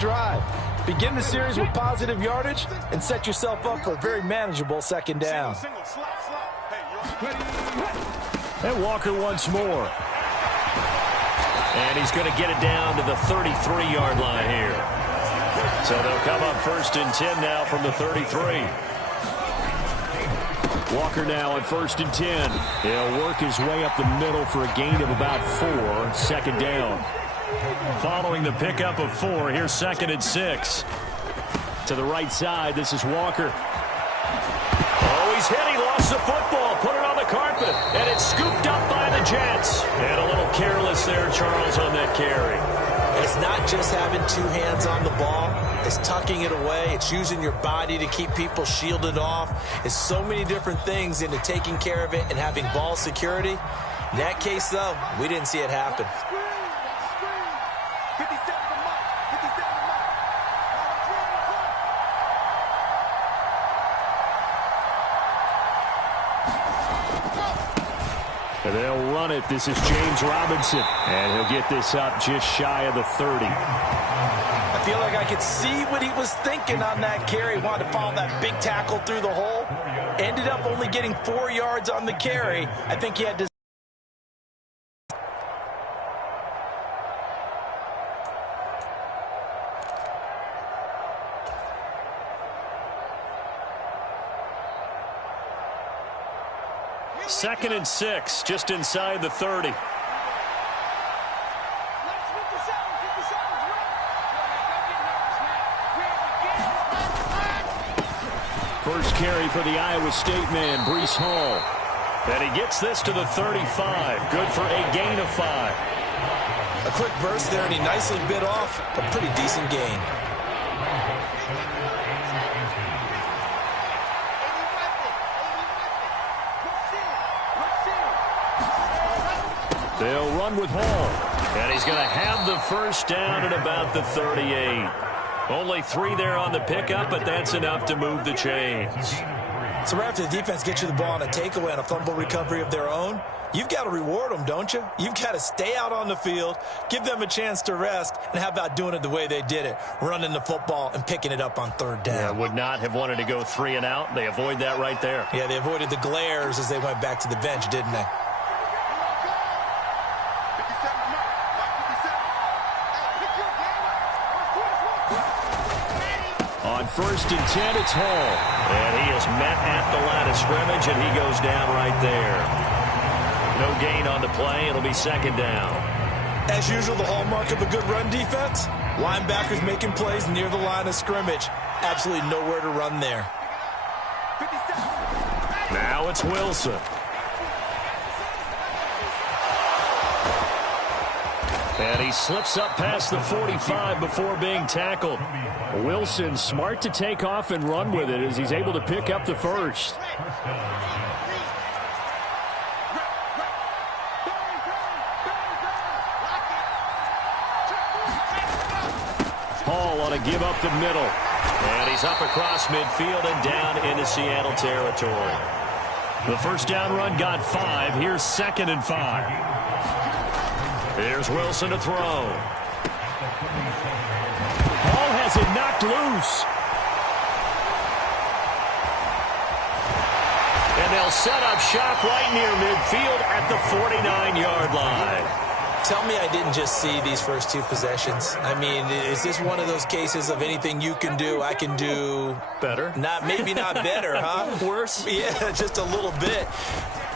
drive. Begin the series with positive yardage and set yourself up for a very manageable second down. And Walker once more. And he's going to get it down to the 33-yard line here. So they'll come up 1st and 10 now from the 33. Walker now on 1st and 10. He'll work his way up the middle for a gain of about 4. Second down. Following the pickup of 4, here's 2nd and 6. To the right side, this is Walker. Oh, he's hit. He lost the football. Put it on the carpet. And it's scooped up by the Jets. And a little careless there, Charles, on that carry. It's not just having 2 hands on the ball. It's tucking it away. It's using your body to keep people shielded off. It's so many different things into taking care of it and having ball security. In that case, though, we didn't see it happen. And they'll run it. This is James Robinson. And he'll get this up just shy of the 30. I feel like I could see what he was thinking on that carry. Wanted to follow that big tackle through the hole. Ended up only getting 4 yards on the carry. I think he had to. Second and 6, just inside the 30. First carry for the Iowa State man, Breece Hall. And he gets this to the 35. Good for a gain of 5. A quick burst there, and he nicely bit off a pretty decent gain. They'll run with Hall. And he's going to have the first down at about the 38. Only 3 there on the pickup, but that's enough to move the chains. So right after the defense gets you the ball on a takeaway and a fumble recovery of their own, you've got to reward them, don't you? You've got to stay out on the field, give them a chance to rest, and how about doing it the way they did it, running the football and picking it up on 3rd down. Yeah, would not have wanted to go 3 and out. They avoid that right there. Yeah, they avoided the glares as they went back to the bench, didn't they? On 1st and 10, it's Hall. And he is met at the line of scrimmage, and he goes down right there. No gain on the play. It'll be 2nd down. As usual, the hallmark of a good run defense, linebackers making plays near the line of scrimmage. Absolutely nowhere to run there. Now it's Wilson. And he slips up past the 45 before being tackled. Wilson smart to take off and run with it as he's able to pick up the first. Hall on a give up the middle. And he's up across midfield and down into Seattle territory. The first down run got 5. Here's 2nd and 5. Here's Wilson to throw. Hall has it knocked loose. And they'll set up shop right near midfield at the 49-yard line. Tell me I didn't just see these first 2 possessions. I mean, is this one of those cases of anything you can do, I can do better? Maybe not better, huh? Worse? Yeah, just a little bit.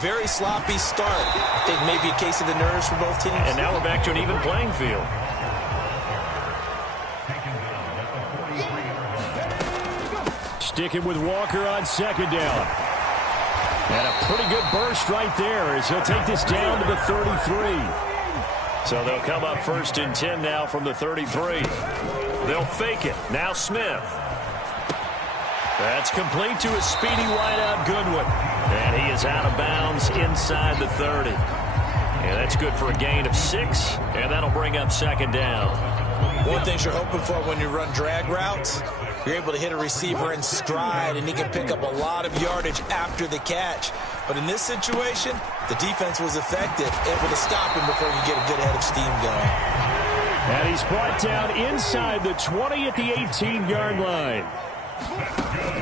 Very sloppy start. I think maybe a case of the nerves for both teams. And now we're back to an even playing field. Sticking with Walker on 2nd down. And a pretty good burst right there as he'll take this down to the 33. So they'll come up 1st and 10 now from the 33. They'll fake it. Now Smith. That's complete to a speedy wideout Goodwin. And he is out of bounds inside the 30. And that's good for a gain of 6. And that'll bring up 2nd down. One thing you're hoping for when you run drag routes, you're able to hit a receiver in stride, and he can pick up a lot of yardage after the catch. But in this situation, the defense was effective, able to stop him before you get a good head of steam going. And he's brought down inside the 20 at the 18-yard line.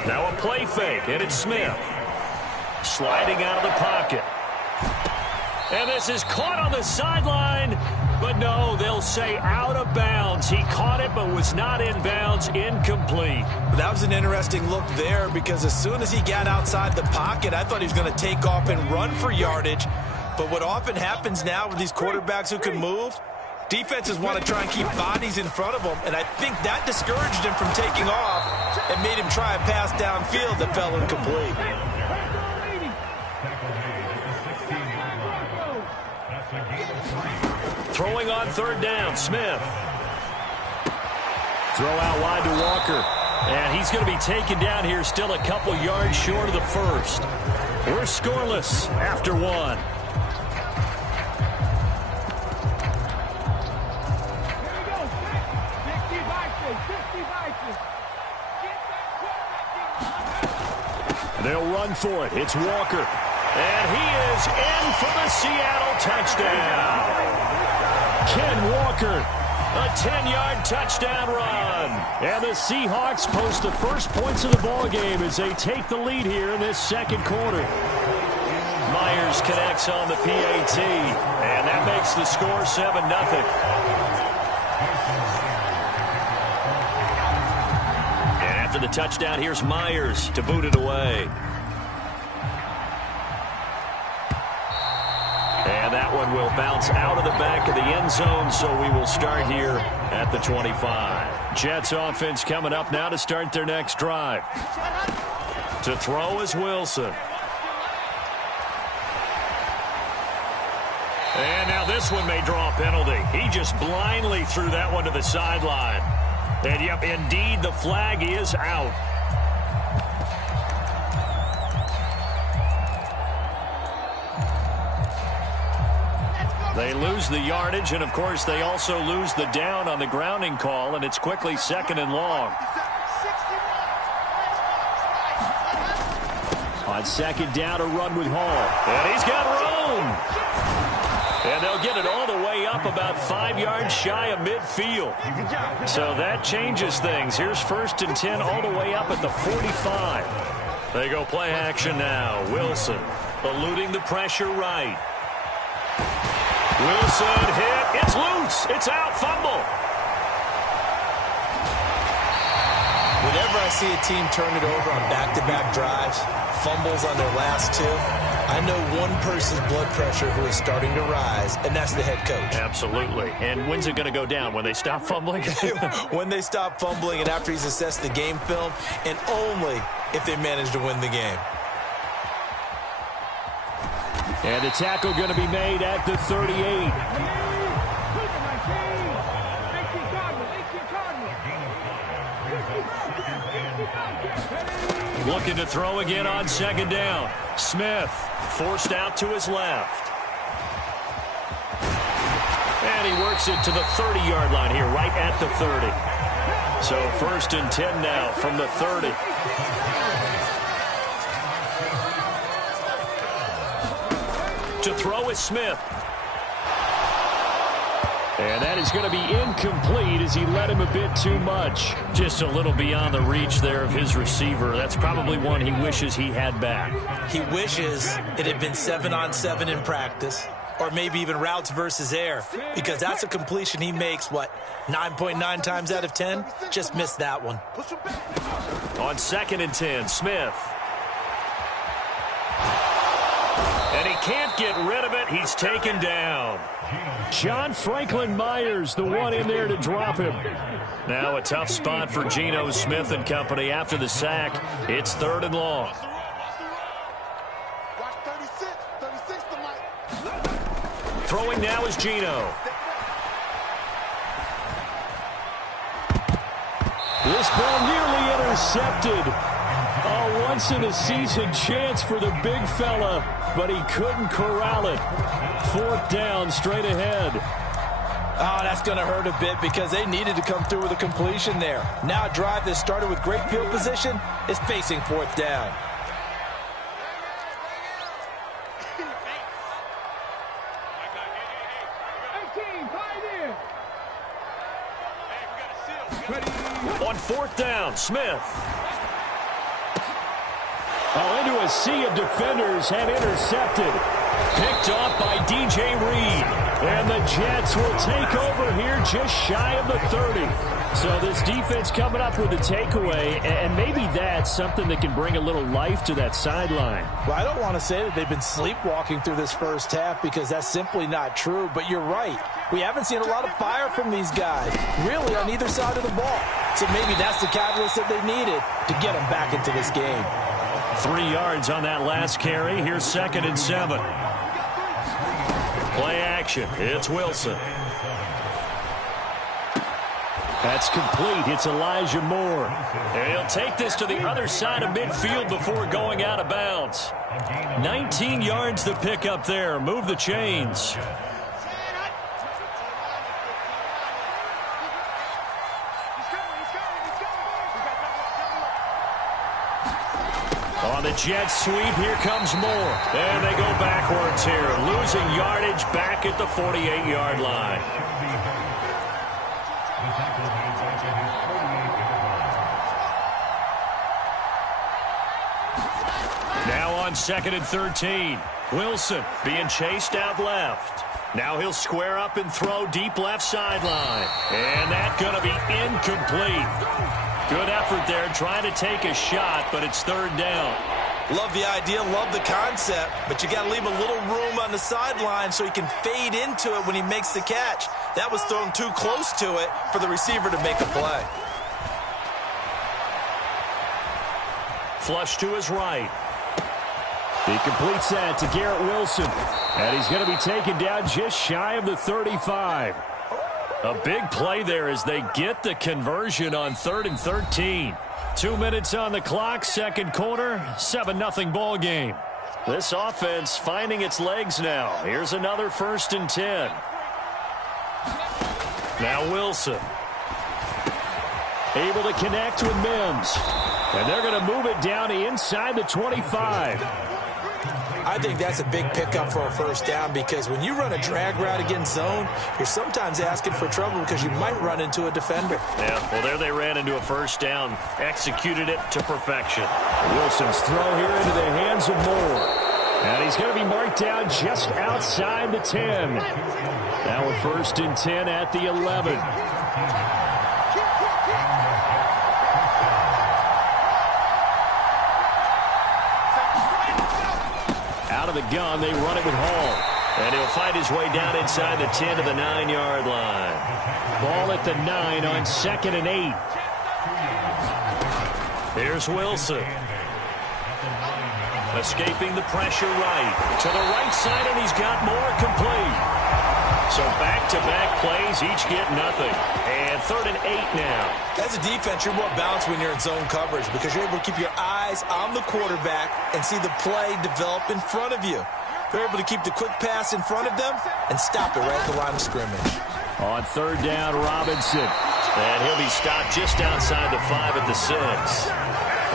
Now a play fake, and it's Smith. Sliding out of the pocket. And this is caught on the sideline. But no, they'll say out of bounds. He caught it but was not in bounds. Incomplete. That was an interesting look there because as soon as he got outside the pocket, I thought he was going to take off and run for yardage. But what often happens now with these quarterbacks who can move, defenses want to try and keep bodies in front of them, and I think that discouraged him from taking off and made him try a pass downfield that fell incomplete. Throwing on third down, Smith. Throw out wide to Walker. And he's going to be taken down here still a couple yards short of the first. We're scoreless after one. They'll run for it. It's Walker. And he is in for the Seattle touchdown. Ken Walker, a 10-yard touchdown run. And the Seahawks post the first points of the ballgame as they take the lead here in this second quarter. Myers connects on the PAT, and that makes the score 7-0. And after the touchdown, here's Myers to boot it away. And that one will bounce out of the back of the end zone, so we will start here at the 25. Jets offense coming up now to start their next drive. To throw is Wilson. And now this one may draw a penalty. He just blindly threw that one to the sideline. And, yep, indeed, the flag is out. They lose the yardage, and, of course, they also lose the down on the grounding call, and it's quickly 2nd and long. On 2nd down, a run with Hall. And he's got room. And they'll get it all the way up about 5 yards shy of midfield. So that changes things. Here's 1st and 10 all the way up at the 45. They go play action now. Wilson eluding the pressure right. Wilson hit. It's loose. It's out. Fumble. Whenever I see a team turn it over on back-to-back drives, fumbles on their last two, I know one person's blood pressure who is starting to rise, and that's the head coach. Absolutely. And when's it going to go down? When they stop fumbling? When they stop fumbling and after he's assessed the game film, and only if they manage to win the game. And the tackle going to be made at the 38. Looking to throw again on 2nd down. Smith forced out to his left. And he works it to the 30-yard line here, right at the 30. So 1st and 10 now from the 30. To throw is Smith. And that is going to be incomplete as he led him a bit too much. Just a little beyond the reach there of his receiver. That's probably one he wishes he had back. He wishes it had been 7-on-7 in practice, or maybe even routes versus air, because that's a completion he makes, 9.9 times out of 10? Just missed that one. On 2nd and 10, Smith. And he can't get rid of it. He's taken down. John Franklin Myers, the one in there to drop him. Now a tough spot for Geno Smith and company after the sack. It's 3rd and long. Throwing now is Geno. This ball nearly intercepted. A once-in-a-season chance for the big fella, but he couldn't corral it. 4th down, straight ahead. Oh, that's going to hurt a bit because they needed to come through with a completion there. Now a drive that started with great field position is facing 4th down. On fourth down, Smith. Oh, into a sea of defenders and intercepted. Picked off by D.J. Reed. And the Jets will take over here just shy of the 30. So this defense coming up with a takeaway, and maybe that's something that can bring a little life to that sideline. Well, I don't want to say that they've been sleepwalking through this first half because that's simply not true, but you're right. We haven't seen a lot of fire from these guys, really, on either side of the ball. So maybe that's the catalyst that they needed to get them back into this game. 3 yards on that last carry. Here's 2nd and 7. Play action. It's Wilson. That's complete. It's Elijah Moore. And he'll take this to the other side of midfield before going out of bounds. 19 yards to pick up there. Move the chains. On the Jets sweep, here comes Moore. And they go backwards here, losing yardage back at the 48-yard line. Now on 2nd and 13. Wilson being chased out left. Now he'll square up and throw deep left sideline. And that's going to be incomplete. Good effort there trying to take a shot, but it's 3rd down. Love the idea, love the concept, but you got to leave a little room on the sideline so he can fade into it when he makes the catch. That was thrown too close to it for the receiver to make a play. Flush to his right. He completes that to Garrett Wilson. And he's going to be taken down just shy of the 35. A big play there as they get the conversion on 3rd and 13. 2 minutes on the clock, second quarter, 7-0 ball game. This offense finding its legs now. Here's another 1st and 10. Now Wilson. Able to connect with Mims. And they're going to move it down to inside the 25. I think that's a big pickup for a 1st down because when you run a drag route against zone, you're sometimes asking for trouble because you might run into a defender. Yeah, well, there they ran into a 1st down. Executed it to perfection. Wilson's throw here into the hands of Moore. And he's going to be marked down just outside the 10. Now a 1st and 10 at the 11. Out of the gun, they run it with Hall. And he'll find his way down inside the 10 to the 9-yard line. Ball at the 9 on 2nd and 8. Here's Wilson. Escaping the pressure right. To the right side, and he's got more complete. So back-to-back plays, each get nothing. And 3rd and 8 now. As a defense, you're more balanced when you're in zone coverage because you're able to keep your eyes on the quarterback and see the play develop in front of you. They're able to keep the quick pass in front of them and stop it right at the line of scrimmage. On 3rd down, Robinson. And he'll be stopped just outside the 5 at the 6.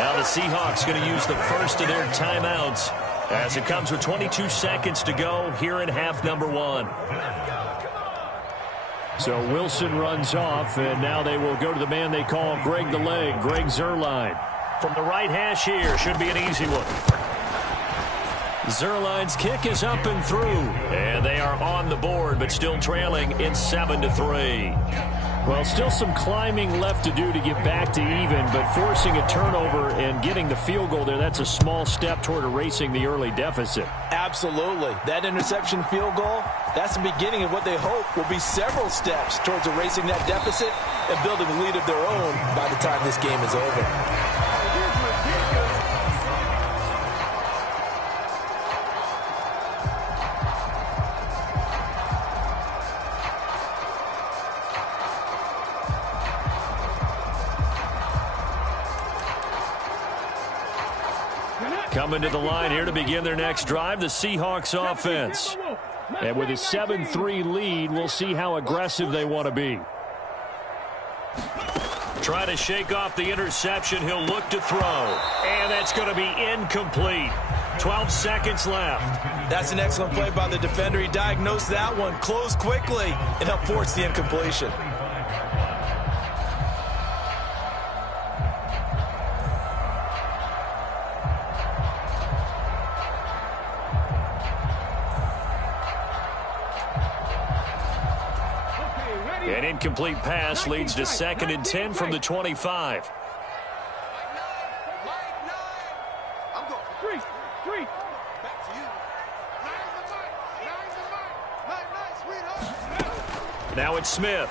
Now the Seahawks going to use the first of their timeouts as it comes with 22 seconds to go here in half number 1. So Wilson runs off, and now they will go to the man they call Greg the Leg, Greg Zuerlein. From the right hash here, should be an easy one. Zuerlein's kick is up and through, and they are on the board, but still trailing in 7-3. Well, still some climbing left to do to get back to even, but forcing a turnover and getting the field goal there, that's a small step toward erasing the early deficit. Absolutely. That interception field goal, that's the beginning of what they hope will be several steps towards erasing that deficit and building a lead of their own by the time this game is over. Coming to the line here to begin their next drive, the Seahawks offense. And with a 7-3 lead, we'll see how aggressive they want to be. Try to shake off the interception. He'll look to throw. And that's going to be incomplete. 12 seconds left. That's an excellent play by the defender. He diagnosed that one, closed quickly, and helped force the incompletion. An incomplete pass leads to 2nd and 10 from the 25. Now it's Smith.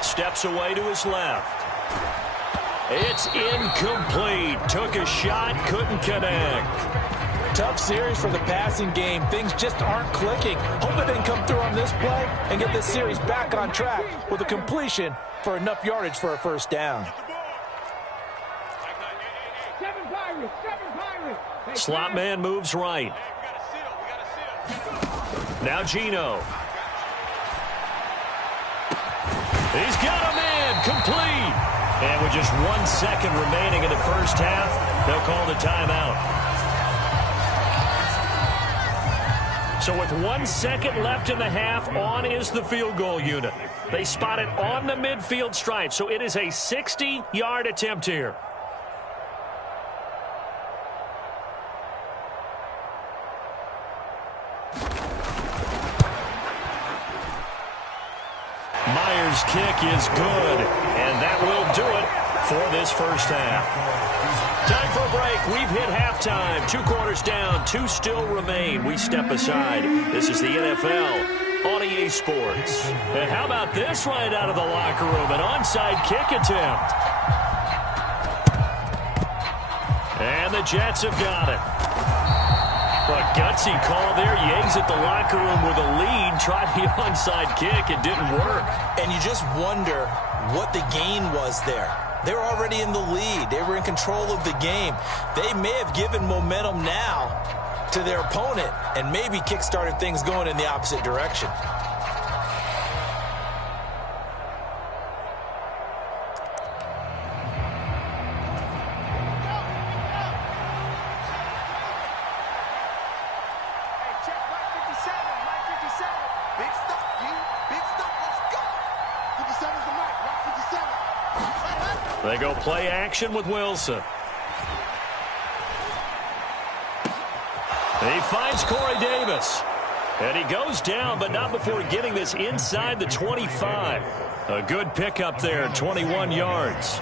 Steps away to his left. It's incomplete. Took a shot, couldn't connect. Tough series for the passing game. Things just aren't clicking. Hope it didn't come through on this play and get this series back on track with a completion for enough yardage for a first down. Slot man moves right. Now Geno. He's got a man, complete. And with just 1 second remaining in the first half, they'll call the timeout. So with 1 second left in the half, on is the field goal unit. They spot it on the midfield stripe, so it is a 60-yard attempt here. Myers' kick is good, and that will do it for this first half. Time for a break. We've hit halftime. 2 quarters down, 2 still remain. We step aside. This is the NFL on EA Sports. And how about this right out of the locker room? An onside kick attempt. And the Jets have got it. A gutsy call there. Yates at the locker room with a lead. Tried the onside kick. It didn't work. And you just wonder what the gain was there. They were already in the lead. They were in control of the game. They may have given momentum now to their opponent and maybe kick-started things going in the opposite direction. They go play action with Wilson. He finds Corey Davis. And he goes down, but not before getting this inside the 25. A good pickup there, 21 yards.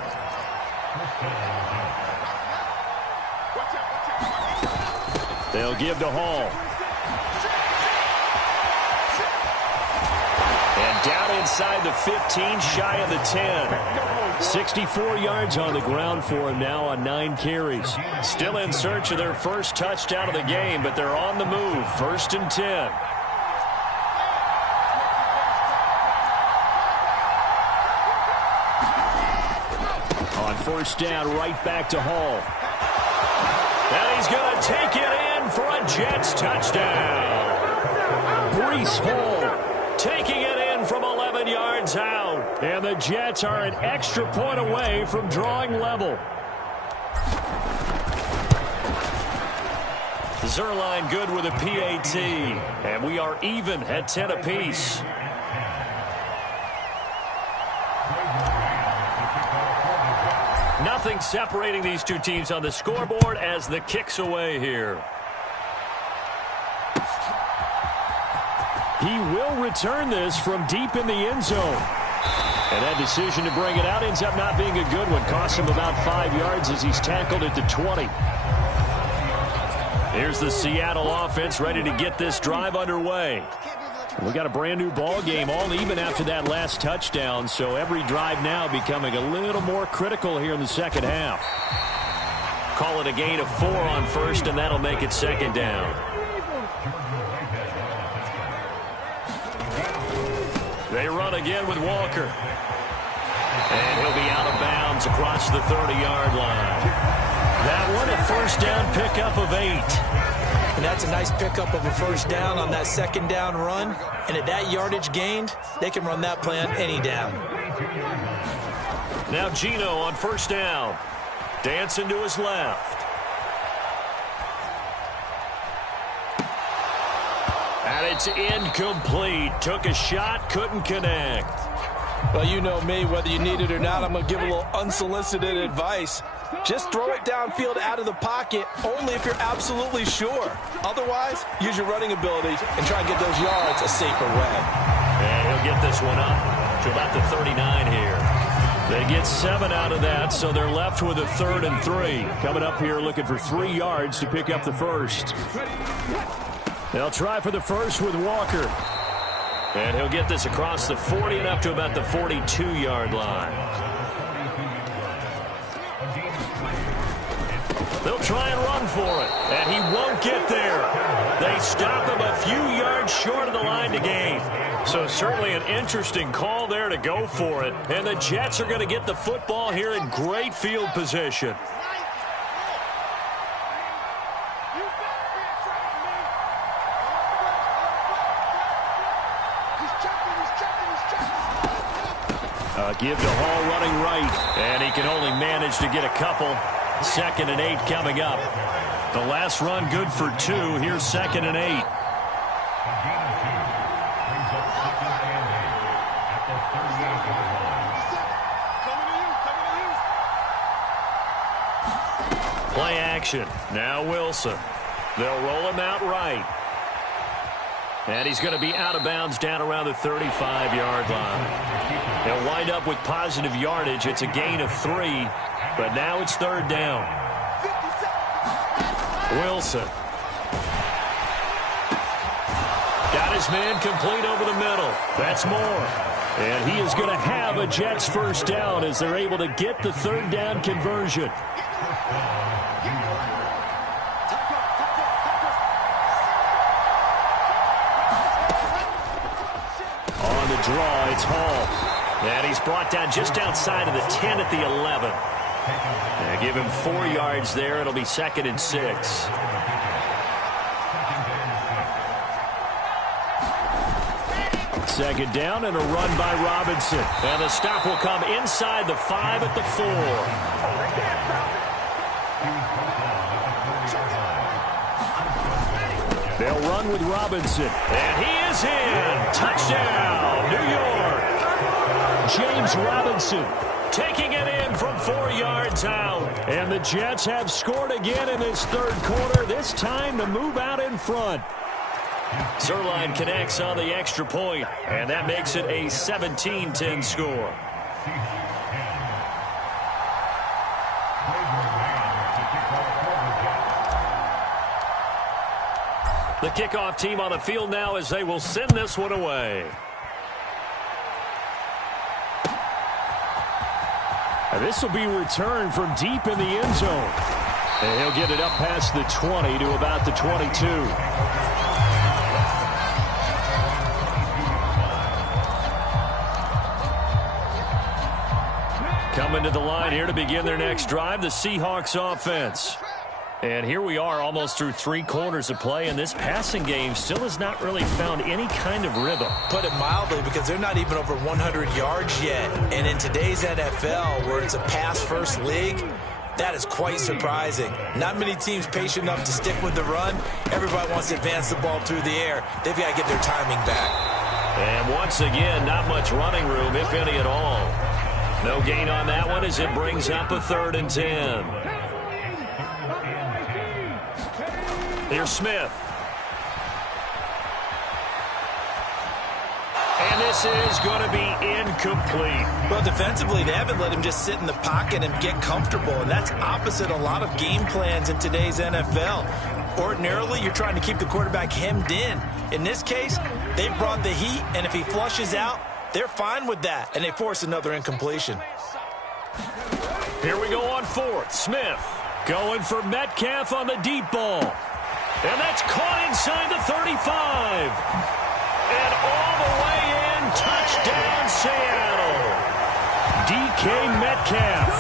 They'll give to Hall. And down inside the 15, shy of the 10. 64 yards on the ground for him now on 9 carries. Still in search of their first touchdown of the game, but they're on the move. 1st and 10. On 1st down, right back to Hall. And he's going to take it in for a Jets touchdown. Breece Hall taking it in from 11 yards out. And the Jets are an extra point away from drawing level. Zerline good with a PAT. And we are even at 10 apiece. Nothing separating these two teams on the scoreboard as the kick's away here. He will return this from deep in the end zone. And that decision to bring it out ends up not being a good one. Costs him about 5 yards as he's tackled at the 20. Here's the Seattle offense ready to get this drive underway. We got a brand new ball game, all even after that last touchdown. So every drive now becoming a little more critical here in the second half. Call it a gain of 4 on 1st, and that'll make it 2nd down. They run again with Walker. And he'll be out of bounds across the 30-yard line. That one, a 1st down pickup of 8. And that's a nice pickup of a 1st down on that 2nd down run. And at that yardage gained, they can run that play on any down. Now Geno on 1st down. Dancing to his left. And it's incomplete. Took a shot, couldn't connect. Well, you know me, whether you need it or not, I'm going to give a little unsolicited advice. Just throw it downfield out of the pocket only if you're absolutely sure. Otherwise, use your running ability and try and get those yards a safer way. And he'll They'll get this one up to about the 39 here. They get 7 out of that, so they're left with a 3rd and 3. Coming up here looking for 3 yards to pick up the first. They'll try for the first with Walker. And he'll get this across the 40 and up to about the 42-yard line. They'll try and run for it, and he won't get there. They stop him a few yards short of the line to gain. So certainly an interesting call there to go for it. And the Jets are going to get the football here in great field position. Give to Hall running right, and he can only manage to get a couple. 2nd and 8 coming up. The last run good for 2. Here's 2nd and 8. Play action. Now Wilson. They'll roll him out right. And he's going to be out of bounds down around the 35-yard line. He'll wind up with positive yardage. It's a gain of 3, but now it's 3rd down. Wilson. Got his man complete over the middle. That's more. And he is going to have a Jets first down as they're able to get the 3rd down conversion. On the draw, it's Hall. And he's brought down just outside of the 10 at the 11. And give him 4 yards there. It'll be 2nd and 6. Second down and a run by Robinson. And the stop will come inside the 5 at the 4. They'll run with Robinson. And he is in. Touchdown, New York. James Robinson taking it in from 4 yards out. And the Jets have scored again in this 3rd quarter, this time to move out in front. Zerline connects on the extra point, and that makes it a 17-10 score. The kickoff team on the field now as they will send this one away. And this will be returned from deep in the end zone. And he'll get it up past the 20 to about the 22. Coming to the line here to begin their next drive, the Seahawks offense. And here we are almost through 3 quarters of play, and this passing game still has not really found any kind of rhythm. Put it mildly, because they're not even over 100 yards yet. And in today's NFL, where it's a pass-first league, that is quite surprising. Not many teams patient enough to stick with the run. Everybody wants to advance the ball through the air. They've got to get their timing back. And once again, not much running room, if any at all. No gain on that one as it brings up a 3rd and 10. Here's Smith. And this is going to be incomplete. Well, defensively, they haven't let him just sit in the pocket and get comfortable. And that's opposite a lot of game plans in today's NFL. Ordinarily, you're trying to keep the quarterback hemmed in. In this case, they brought the heat, and if he flushes out, they're fine with that. And they force another incompletion. Here we go on 4th. Smith going for Metcalf on the deep ball. And that's caught inside the 35. And all the way in, touchdown Seattle. DK Metcalf,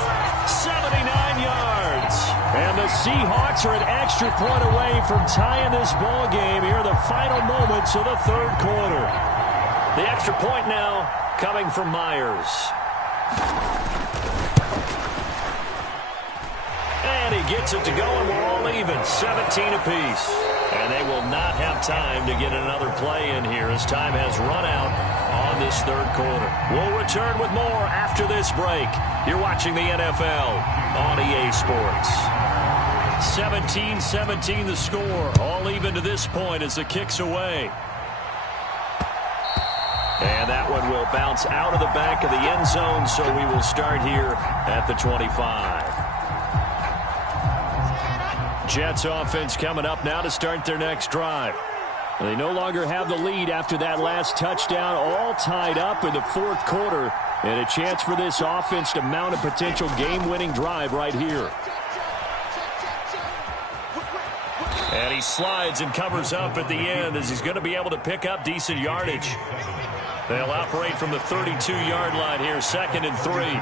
79 yards. And the Seahawks are an extra point away from tying this ball game here in the final moments of the 3rd quarter. The extra point now coming from Myers. And he gets it to go, and we're all even, 17 apiece. And they will not have time to get another play in here as time has run out on this 3rd quarter. We'll return with more after this break. You're watching the NFL on EA Sports. 17-17 the score, all even to this point as the kick's away. And that one will bounce out of the back of the end zone, so we will start here at the 25. Jets offense coming up now to start their next drive. They no longer have the lead after that last touchdown, all tied up in the fourth quarter, and a chance for this offense to mount a potential game-winning drive right here. And he slides and covers up at the end as he's going to be able to pick up decent yardage. They'll operate from the 32-yard line here, 2nd and 3.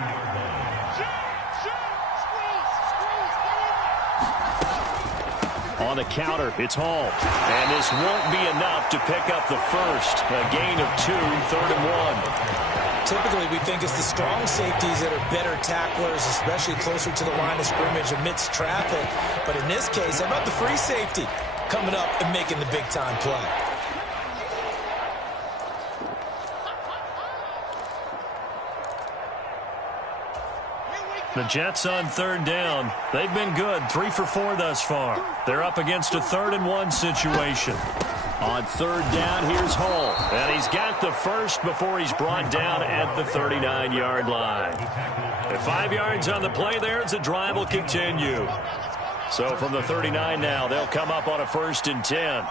On the counter, it's Hall. And this won't be enough to pick up the first. A gain of 2, 3rd and 1. Typically, we think it's the strong safeties that are better tacklers, especially closer to the line of scrimmage amidst traffic. But in this case, how about the free safety coming up and making the big-time play? The Jets on 3rd down. They've been good, 3 for 4 thus far. They're up against a 3rd and 1 situation. On 3rd down, here's Hall. And he's got the first before he's brought down at the 39-yard line. At 5 yards on the play there, the drive will continue. So from the 39 now, they'll come up on a 1st and 10.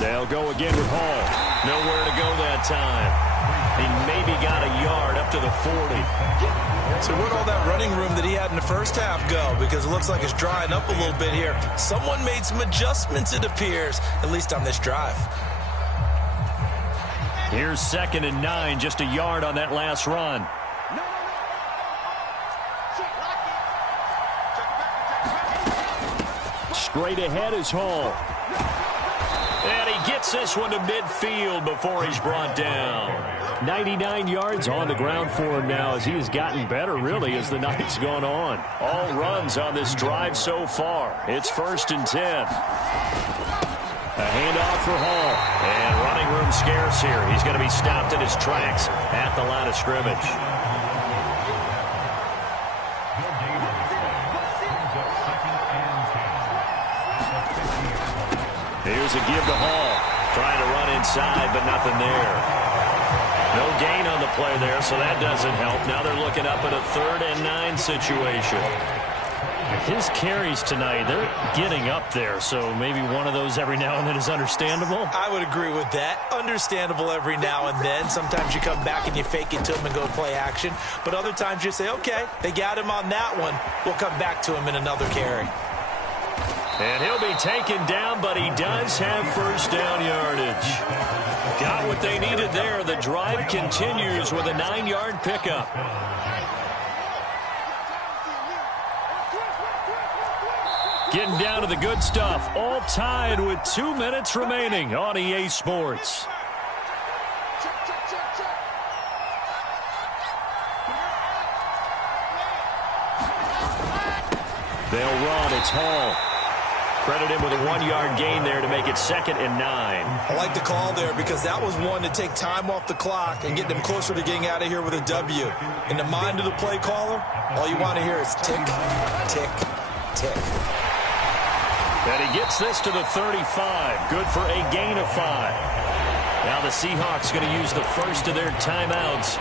They'll go again with Hall. Nowhere to go that time. He maybe got a yard up to the 40. So where'd all that running room that he had in the first half go? Because it looks like it's drying up a little bit here. Someone made some adjustments, it appears, at least on this drive. Here's 2nd and 9, just a yard on that last run. Straight ahead is Hall. And he gets this one to midfield before he's brought down. 99 yards on the ground for him now as he has gotten better, really, as the night's gone on. All runs on this drive so far. It's 1st and 10. A handoff for Hall. And running room scarce here. He's going to be stopped in his tracks at the line of scrimmage. Here's a give to Hall. Trying to run inside, but nothing there. No gain on the play there, so that doesn't help. Now they're looking up at a 3rd and 9 situation. His carries tonight, they're getting up there, so maybe one of those every now and then is understandable. I would agree with that. Understandable every now and then. Sometimes you come back and you fake it to him and go play action. But other times you say, okay, they got him on that one. We'll come back to him in another carry. And he'll be taken down, but he does have 1st down yardage. Got what they needed there. The drive continues with a 9-yard pickup. Getting down to the good stuff. All tied with 2 minutes remaining on EA Sports. They'll run. It's Hall. Credit him with a 1-yard gain there to make it 2nd and 9. I like the call there because that was one to take time off the clock and get them closer to getting out of here with a W. In the mind of the play caller, all you want to hear is tick, tick, tick. And he gets this to the 35. Good for a gain of 5. Now the Seahawks going to use the first of their timeouts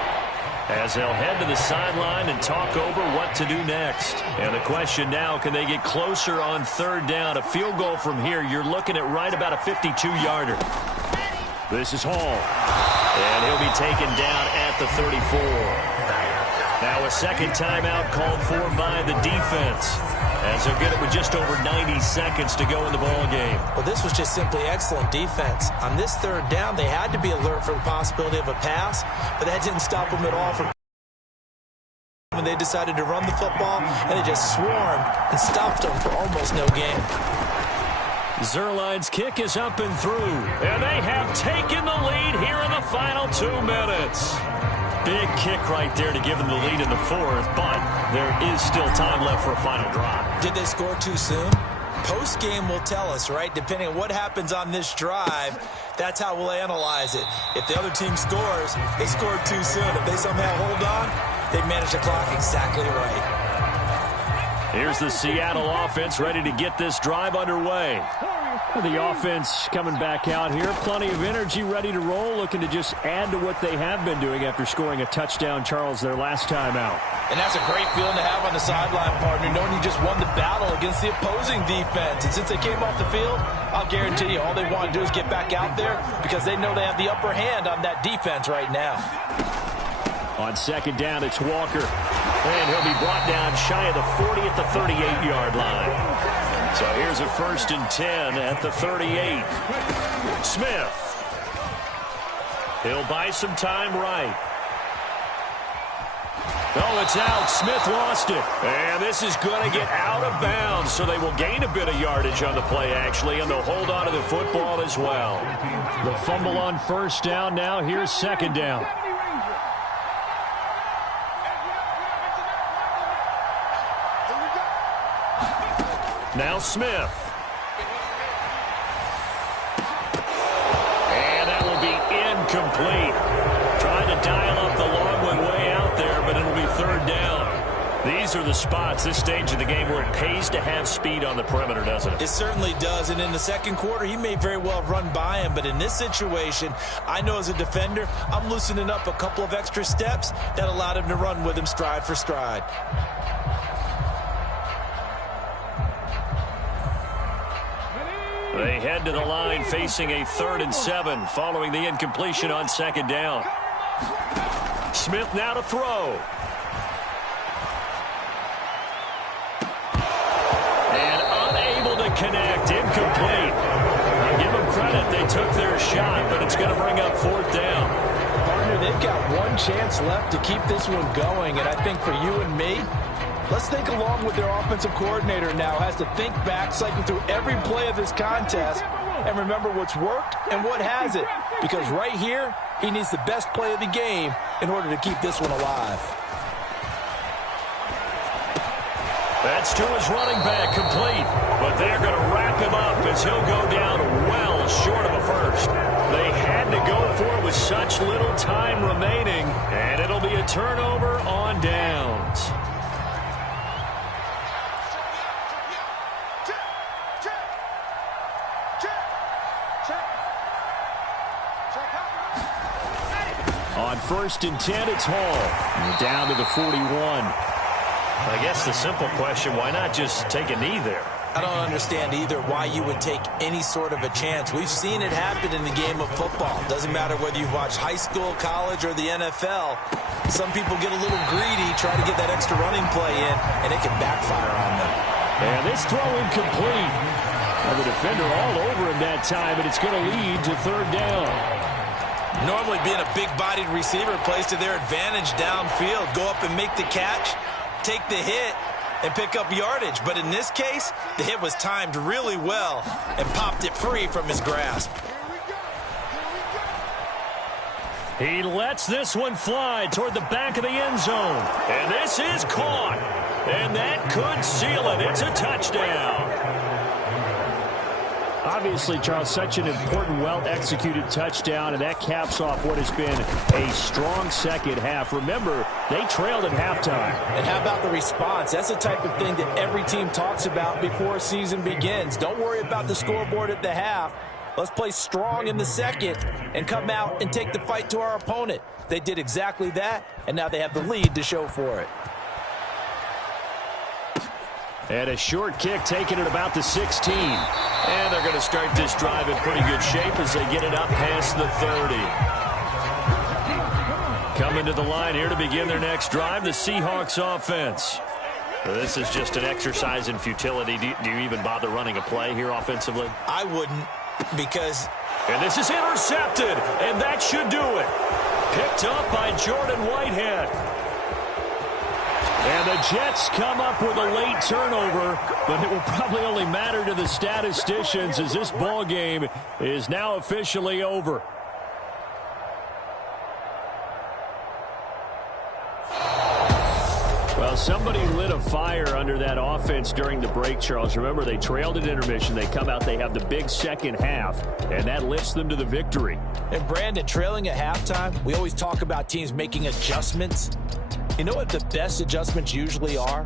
as they'll head to the sideline and talk over what to do next. And the question now, can they get closer on 3rd down? A field goal from here, you're looking at right about a 52-yarder. This is Hall. And he'll be taken down at the 34. Now a second timeout called for by the defense, as they'll get it with just over 90 seconds to go in the ball game. Well, this was just simply excellent defense. On this 3rd down, they had to be alert for the possibility of a pass, but that didn't stop them at all from when they decided to run the football, and they just swarmed and stopped them for almost no gain. Zerline's kick is up and through, and they have taken the lead here in the final 2 minutes. Big kick right there to give them the lead in the 4th, but there is still time left for a final drive. Did they score too soon? Post-game will tell us, right? Depending on what happens on this drive, that's how we'll analyze it. If the other team scores, they scored too soon. If they somehow hold on, they manage the clock exactly right. Here's the Seattle offense ready to get this drive underway. The offense coming back out here. Plenty of energy, ready to roll, looking to just add to what they have been doing after scoring a touchdown, Charles, their last time out. And that's a great feeling to have on the sideline, partner, knowing you just won the battle against the opposing defense. And since they came off the field, I'll guarantee you all they want to do is get back out there because they know they have the upper hand on that defense right now. On second down, it's Walker. And he'll be brought down shy of the 40 at the 38-yard line. So here's a 1st and 10 at the 38. Smith. He'll buy some time right. Oh, it's out. Smith lost it. And this is going to get out of bounds, so they will gain a bit of yardage on the play, actually, and they'll hold on to the football as well. The fumble on 1st down now. Here's 2nd down. Now Smith. And that will be incomplete. Trying to dial up the long one way out there, but it'll be 3rd down. These are the spots, this stage of the game, where it pays to have speed on the perimeter, doesn't it? It certainly does, and in the second quarter, he may very well have run by him, but in this situation, I know as a defender, I'm loosening up a couple of extra steps that allowed him to run with him stride for stride. They head to the line facing a 3rd and 7 following the incompletion on 2nd down. Smith now to throw. And unable to connect. Incomplete. I give them credit. They took their shot, but it's going to bring up 4th down. Partner, they've got one chance left to keep this one going, and I think for you and me, let's think along with their offensive coordinator now. Has to think back, cycle through every play of this contest, and remember what's worked and what hasn't. Because right here, he needs the best play of the game in order to keep this one alive. That's to his running back, complete. But they're going to wrap him up as he'll go down well short of a first. They had to go for it with such little time remaining, and it'll be a turnover on downs. On 1st and 10, it's Hall. Down to the 41. I guess the simple question, why not just take a knee there? I don't understand either why you would take any sort of a chance. We've seen it happen in the game of football. Doesn't matter whether you've watched high school, college, or the NFL. Some people get a little greedy, try to get that extra running play in, and it can backfire on them. And this throw incomplete. Well, the defender all over him that time, and it's going to lead to 3rd down. Normally being a big-bodied receiver plays to their advantage downfield. Go up and make the catch, take the hit, and pick up yardage. But in this case, the hit was timed really well and popped it free from his grasp. He lets this one fly toward the back of the end zone. And this is caught. And that could seal it. It's a touchdown. Obviously, Charles, such an important, well-executed touchdown, and that caps off what has been a strong second half. Remember, they trailed at halftime. And how about the response? That's the type of thing that every team talks about before a season begins. Don't worry about the scoreboard at the half. Let's play strong in the second and come out and take the fight to our opponent. They did exactly that, and now they have the lead to show for it. And a short kick taken at about the 16. And they're going to start this drive in pretty good shape as they get it up past the 30. Coming to the line here to begin their next drive, the Seahawks offense. This is just an exercise in futility. Do you even bother running a play here offensively? I wouldn't, because... And this is intercepted, and that should do it. Picked up by Jordan Whitehead. And the Jets come up with a late turnover, but it will probably only matter to the statisticians as this ball game is now officially over. Well, somebody lit a fire under that offense during the break, Charles. Remember, they trailed at intermission. They come out, they have the big second half, and that lifts them to the victory. And, Brandon, trailing at halftime, we always talk about teams making adjustments. You know what the best adjustments usually are?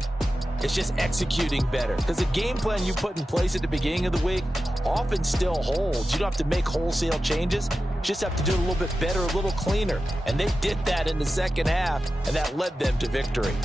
It's just executing better. Because the game plan you put in place at the beginning of the week often still holds. You don't have to make wholesale changes. Just have to do it a little bit better, a little cleaner. And they did that in the second half, and that led them to victory.